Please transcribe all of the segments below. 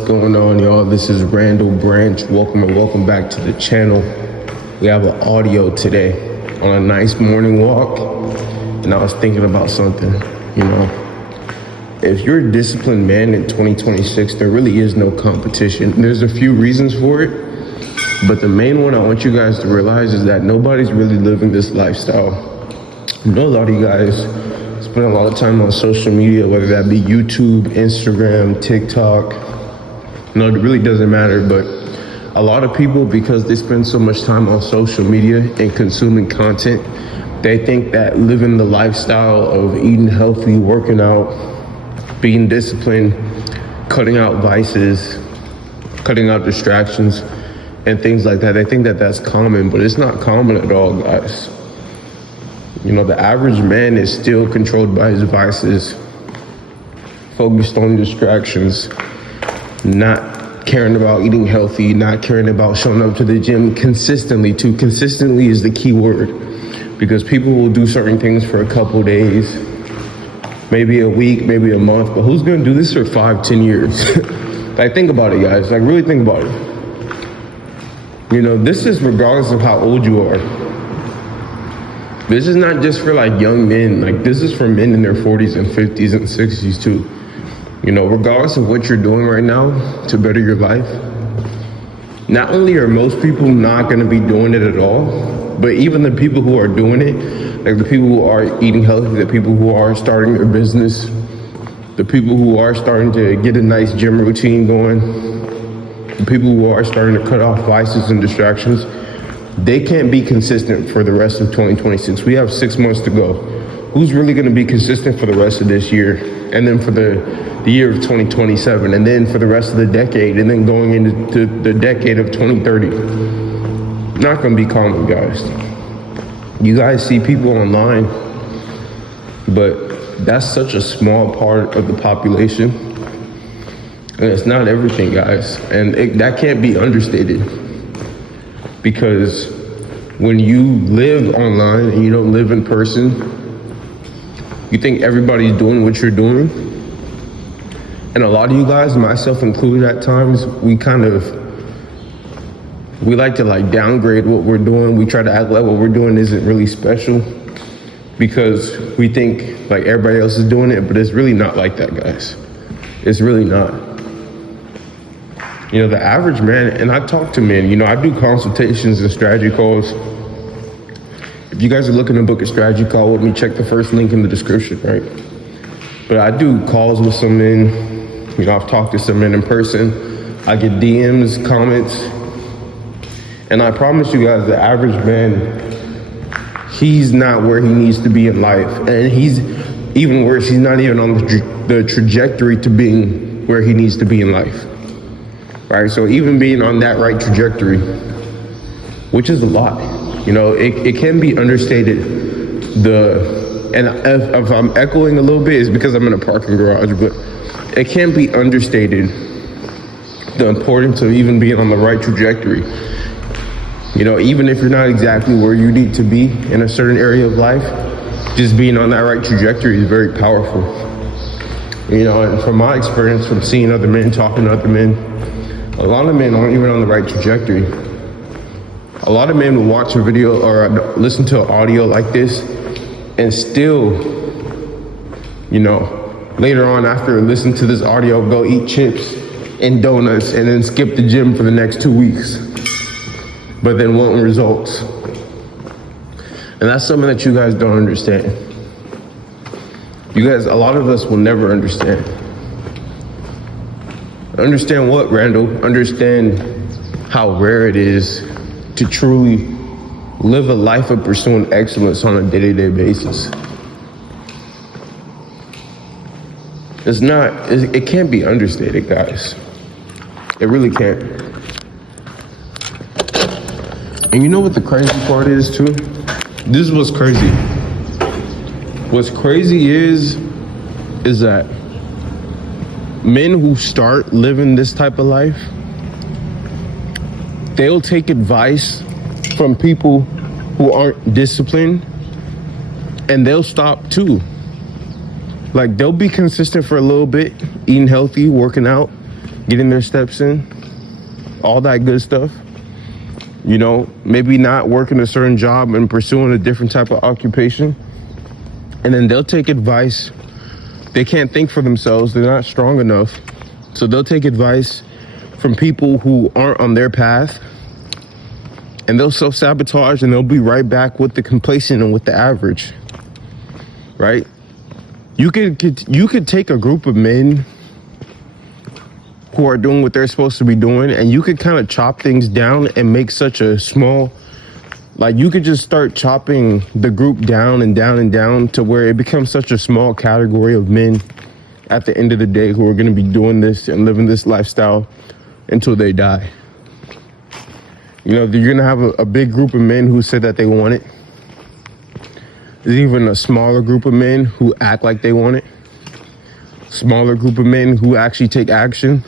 What's going on, y'all? This is Randall Branch. Welcome back to the channel. We have an audio today on a nice morning walk, and I was thinking about something. If you're a disciplined man in 2026, there really is no competition. There's a few reasons for it, but the main one I want you guys to realize is that nobody's really living this lifestyle. I know a lot of you guys spend a lot of time on social media, whether that be YouTube, Instagram, TikTok. No, it really doesn't matter, but a lot of people, because they spend so much time on social media and consuming content, they think that living the lifestyle of eating healthy, working out, being disciplined, cutting out vices, cutting out distractions, and things like that, they think that that's common, but it's not common at all, guys. The average man is still controlled by his vices, focused on distractions, not caring about eating healthy, not caring about showing up to the gym consistently. Consistently is the key word, because people will do certain things for a couple days, maybe a week, maybe a month, but who's gonna do this for 5-10 years? Think about it, guys. Really think about it. This is regardless of how old you are. This is not just for young men. This is for men in their 40s and 50s and 60s too. Regardless of what you're doing right now to better your life, not only are most people not going to be doing it at all, but even the people who are doing it, the people who are eating healthy, the people who are starting their business, the people who are starting to get a nice gym routine going, the people who are starting to cut off vices and distractions, they can't be consistent for the rest of 2026. We have 6 months to go. Who's really going to be consistent for the rest of this year? And then for the year of 2027, and then for the rest of the decade, and then going into the decade of 2030. Not going to be common, guys. You guys see people online, but that's such a small part of the population. And it's not everything, guys. And that can't be understated. Because when you live online and you don't live in person, you think everybody's doing what you're doing. And a lot of you guys, myself included at times, we like to downgrade what we're doing. We try to act like what we're doing isn't really special because we think everybody else is doing it, but it's really not like that, guys. It's really not. The average man, and I talk to men, I do consultations and strategy calls. If you guys are looking to book a strategy call with me, check the first link in the description, right? But I do calls with some men. I've talked to some men in person. I get DMs, comments, and I promise you guys, the average man, he's not where he needs to be in life. And he's even worse, he's not even on the trajectory to being where he needs to be in life. Right, so even being on that right trajectory, which is a lot, it can be understated. And if I'm echoing a little bit, it's because I'm in a parking garage, but it can be understated the importance of even being on the right trajectory. Even if you're not exactly where you need to be in a certain area of life, just being on that right trajectory is very powerful. And from my experience, from seeing other men, talking to other men, a lot of men aren't even on the right trajectory. A lot of men will watch a video or listen to an audio like this and still, later on after listening to this audio, go eat chips and donuts and then skip the gym for the next 2 weeks, but then want results. And that's something that you guys don't understand. You guys, a lot of us will never understand. Understand what, Randall? Understand how rare it is to truly live a life of pursuing excellence on a day-to-day basis. It can't be understated, guys. It really can't. And you know what the crazy part is too? This is what's crazy. What's crazy is that men who start living this type of life, they'll take advice from people who aren't disciplined and they'll stop too. They'll be consistent for a little bit, eating healthy, working out, getting their steps in, all that good stuff. You know, maybe not working a certain job and pursuing a different type of occupation. And then they'll take advice. They can't think for themselves. They're not strong enough. So they'll take advice from people who aren't on their path. And they'll self-sabotage, and they'll be right back with the complacent and with the average. Right? You could take a group of men who are doing what they're supposed to be doing, and you could kind of chop things down and make such a small, like, you could just start chopping the group down and down and down to where it becomes such a small category of men at the end of the day who are going to be doing this and living this lifestyle until they die. You know, you're going to have a big group of men who say that they want it. There's even a smaller group of men who act like they want it. Smaller group of men who actually take action.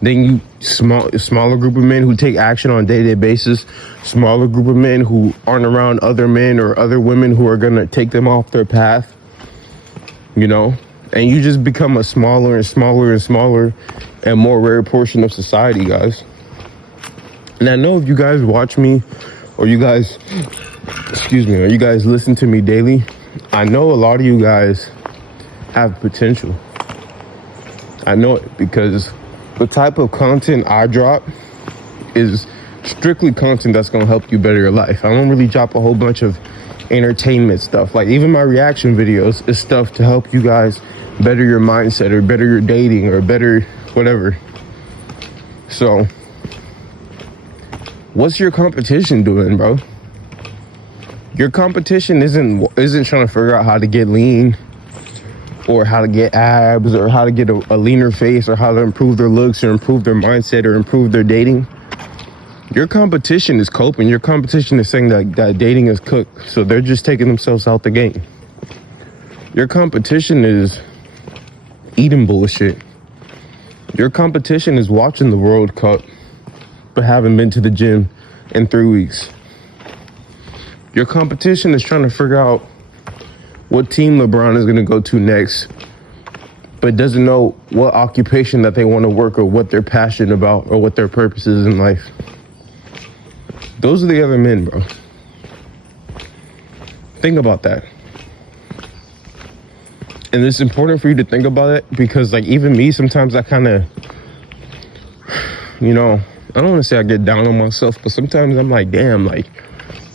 Then smaller group of men who take action on a day-to-day basis. Smaller group of men who aren't around other men or other women who are gonna take them off their path. You know, and you just become a smaller and smaller and smaller and more rare portion of society, guys. And I know if you guys watch me, or you guys, or you guys listen to me daily, I know a lot of you guys have potential. I know it because the type of content I drop is strictly content that's going to help you better your life. I don't really drop a whole bunch of entertainment stuff. Like, even my reaction videos is stuff to help you guys better your mindset or better your dating or better whatever. So what's your competition doing, bro? Your competition isn't trying to figure out how to get lean or how to get abs or how to get a leaner face or how to improve their looks or improve their mindset or improve their dating. Your competition is coping. Your competition is saying that dating is cooked, so they're just taking themselves out the game. Your competition is eating bullshit. Your competition is watching the World Cup but haven't been to the gym in 3 weeks. Your competition is trying to figure out what team LeBron is going to go to next, but doesn't know what occupation that they want to work or what they're passionate about or what their purpose is in life. Those are the other men, bro. Think about that. And it's important for you to think about it because, like, even me, sometimes I kind of, you know, I don't want to say I get down on myself, but sometimes I'm like, damn, like,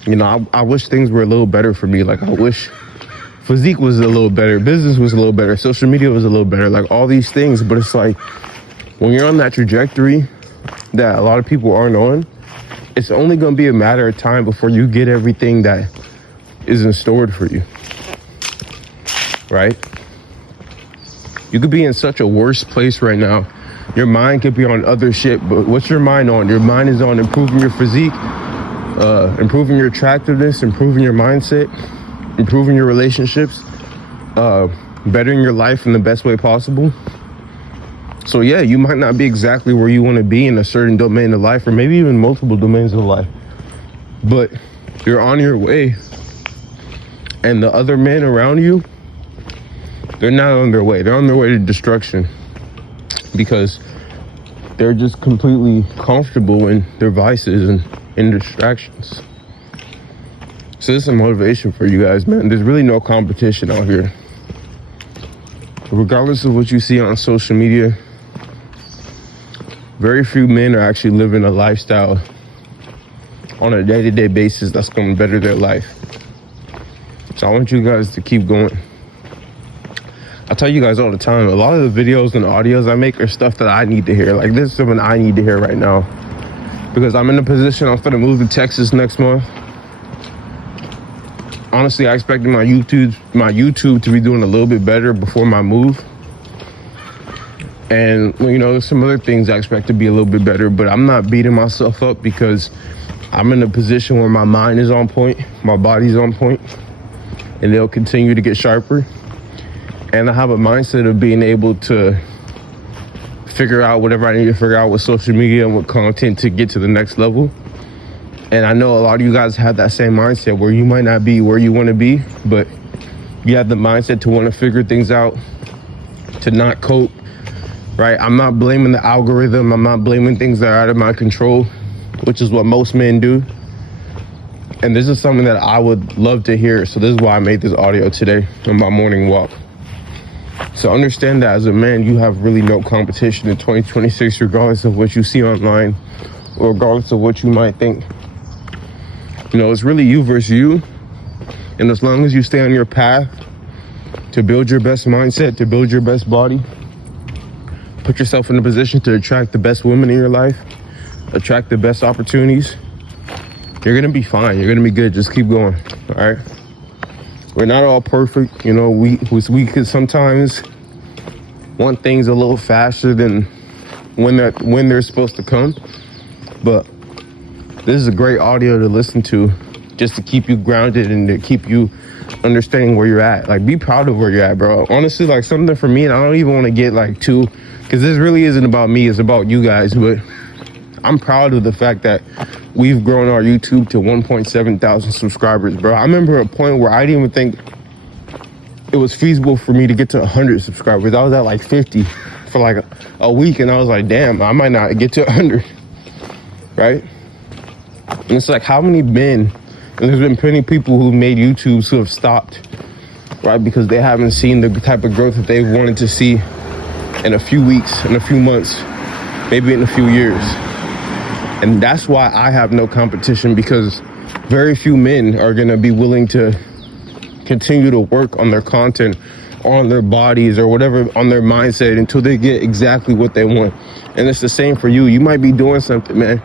you know, I wish things were a little better for me. Like, I wish physique was a little better, business was a little better, social media was a little better, like all these things. But it's like, when you're on that trajectory that a lot of people aren't on, it's only going to be a matter of time before you get everything that is in store for you, right? You could be in such a worse place right now. Your mind could be on other shit, but what's your mind on? Your mind is on improving your physique, improving your attractiveness, improving your mindset, improving your relationships, bettering your life in the best way possible. So yeah, you might not be exactly where you want to be in a certain domain of life, or maybe even multiple domains of life, but you're on your way. And the other men around you, they're not on their way. They're on their way to destruction because they're just completely comfortable in their vices and in distractions. So this is a motivation for you guys, man. There's really no competition out here. Regardless of what you see on social media, very few men are actually living a lifestyle on a day-to-day basis that's going to better their life. So I want you guys to keep going. I tell you guys all the time, a lot of the videos and audios I make are stuff that I need to hear. Like, this is something I need to hear right now because I'm in a position, I'm going to move to Texas next month. Honestly, I expected my YouTube to be doing a little bit better before my move. And, you know, there's some other things I expect to be a little bit better, but I'm not beating myself up because I'm in a position where my mind is on point, my body's on point, and they'll continue to get sharper. And I have a mindset of being able to figure out whatever I need to figure out with social media and with content to get to the next level. And I know a lot of you guys have that same mindset where you might not be where you want to be, but you have the mindset to want to figure things out, to not cope, right? I'm not blaming the algorithm. I'm not blaming things that are out of my control, which is what most men do. And this is something that I would love to hear. So this is why I made this audio today on my morning walk. So understand that as a man, you have really no competition in 2026, regardless of what you see online or regardless of what you might think. You know, it's really you versus you. And as long as you stay on your path to build your best mindset, to build your best body, put yourself in a position to attract the best women in your life, attract the best opportunities, you're gonna be fine. You're gonna be good. Just keep going. All right. We're not all perfect. You know, we could sometimes want things a little faster than when they're supposed to come. But this is a great audio to listen to, just to keep you grounded and to keep you understanding where you're at. Like, be proud of where you're at, bro. Honestly, like, something for me, and I don't even want to get like too, because this really isn't about me. It's about you guys. But I'm proud of the fact that we've grown our YouTube to 1.7 thousand subscribers, bro. I remember a point where I didn't even think it was feasible for me to get to 100 subscribers. I was at like 50 for like a week, and I was like, damn, I might not get to 100, right? And it's like, how many men, and there's been plenty of people who made YouTubes who have stopped, right? Because they haven't seen the type of growth that they wanted to see in a few weeks, in a few months, maybe in a few years. And that's why I have no competition, because very few men are going to be willing to continue to work on their content, or on their bodies, or whatever, on their mindset, until they get exactly what they want. And it's the same for you. You might be doing something, man.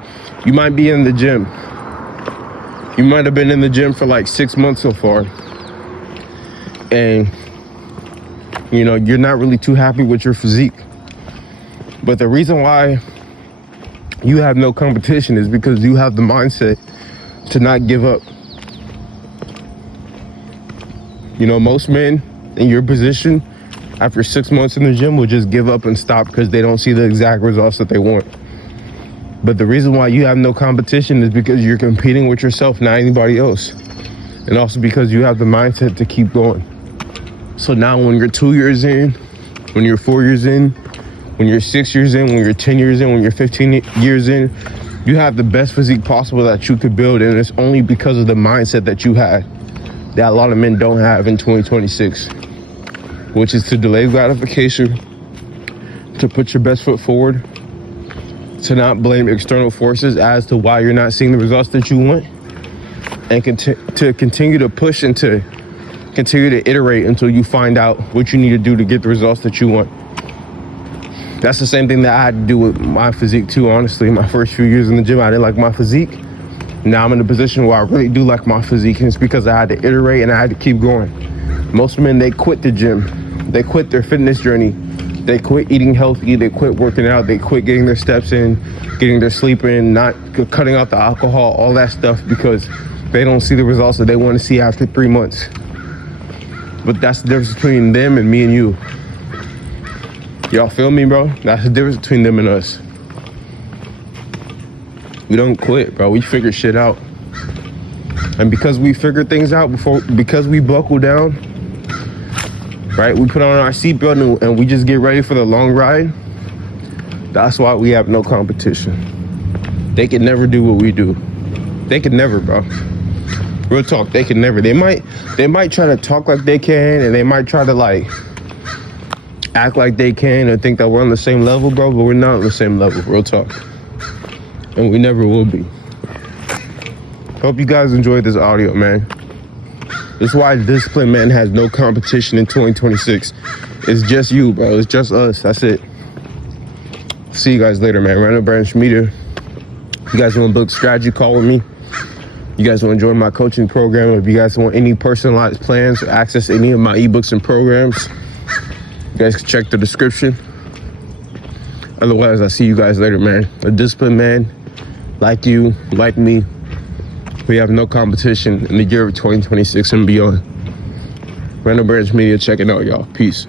You might be in the gym. You might have been in the gym for like 6 months so far. And, you know, you're not really too happy with your physique. But the reason why you have no competition is because you have the mindset to not give up. You know, most men in your position, after 6 months in the gym, will just give up and stop because they don't see the exact results that they want. But the reason why you have no competition is because you're competing with yourself, not anybody else. And also because you have the mindset to keep going. So now when you're 2 years in, when you're 4 years in, when you're 6 years in, when you're 10 years in, when you're 15 years in, you have the best physique possible that you could build. And it's only because of the mindset that you had that a lot of men don't have in 2026, which is to delay gratification, to put your best foot forward, to not blame external forces as to why you're not seeing the results that you want, and to continue to push and to continue to iterate until you find out what you need to do to get the results that you want. That's the same thing that I had to do with my physique too, honestly. My first few years in the gym, I didn't like my physique. Now I'm in a position where I really do like my physique, and it's because I had to iterate and I had to keep going. Most men, they quit the gym. They quit their fitness journey. They quit eating healthy. They quit working out. They quit getting their steps in, getting their sleep in, not cutting out the alcohol, all that stuff, because they don't see the results that they want to see after 3 months. But that's the difference between them and me and you. Y'all feel me, bro? That's the difference between them and us. We don't quit, bro. We figure shit out. And because we figure things out because we buckle down, right? We put on our seatbelt and we just get ready for the long ride. That's why we have no competition. They can never do what we do. They can never, bro. Real talk, they can never. They might try to talk like they can, and they might try to like act like they can and think that we're on the same level, bro, but we're not on the same level. Real talk. And we never will be. Hope you guys enjoyed this audio, man. This is why Disciplined Man has no competition in 2026. It's just you, bro. It's just us. That's it. See you guys later, man. Random Branch Media. You guys want to book strategy call with me? You guys want to join my coaching program? If you guys want any personalized plans or access to any of my ebooks and programs, you guys can check the description. Otherwise, I'll see you guys later, man. A disciplined man, like you, like me, we have no competition in the year of 2026 and beyond. Random Branch Media, check it out, y'all. Peace.